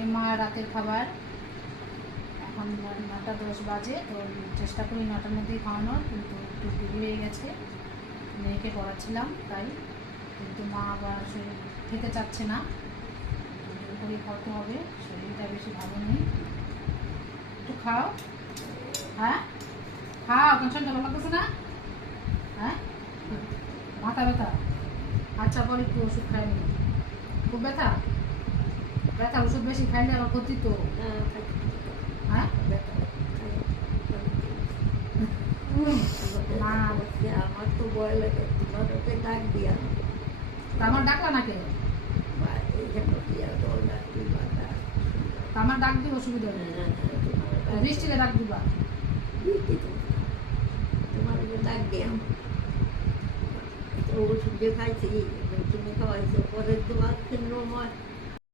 যে মা রাতের খাবার এখন 9:10 বাজে, তো চেষ্টা করি 9টার মধ্যেই খাওয়ানোর, কিন্তু একটু দেরি হয়ে গেছে, মেয়েকে পড়াচ্ছিলাম তাই। কিন্তু মা আবার শরীর খেতে চাচ্ছে না, দেরি করে খাওয়াতে হবে, শরীরটা বেশি ভালো নেই। একটু খাও, হ্যাঁ খাও, টেনশন ভালো লাগতেছে না? হ্যাঁ মাথা ব্যথা, আচ্ছা পরে একটু ওষুধ খাই নি। খুব ব্যথা, ব্যথা ওষুধ বেশি খাইলে আবার ক্ষতি তো। হ্যাঁ না আমার তো ভয় লাগে, তোমার ওকে ডাক দিয়া তা আমার ডাকলা না কেন? তা আমার ডাক দিব, অসুবিধা নেই, বৃষ্টিকে ডাক দিবা। তোমার ডাক দিয়া ওষুধ খাইছি, তুমি খাওয়াইছো, পরে তোমার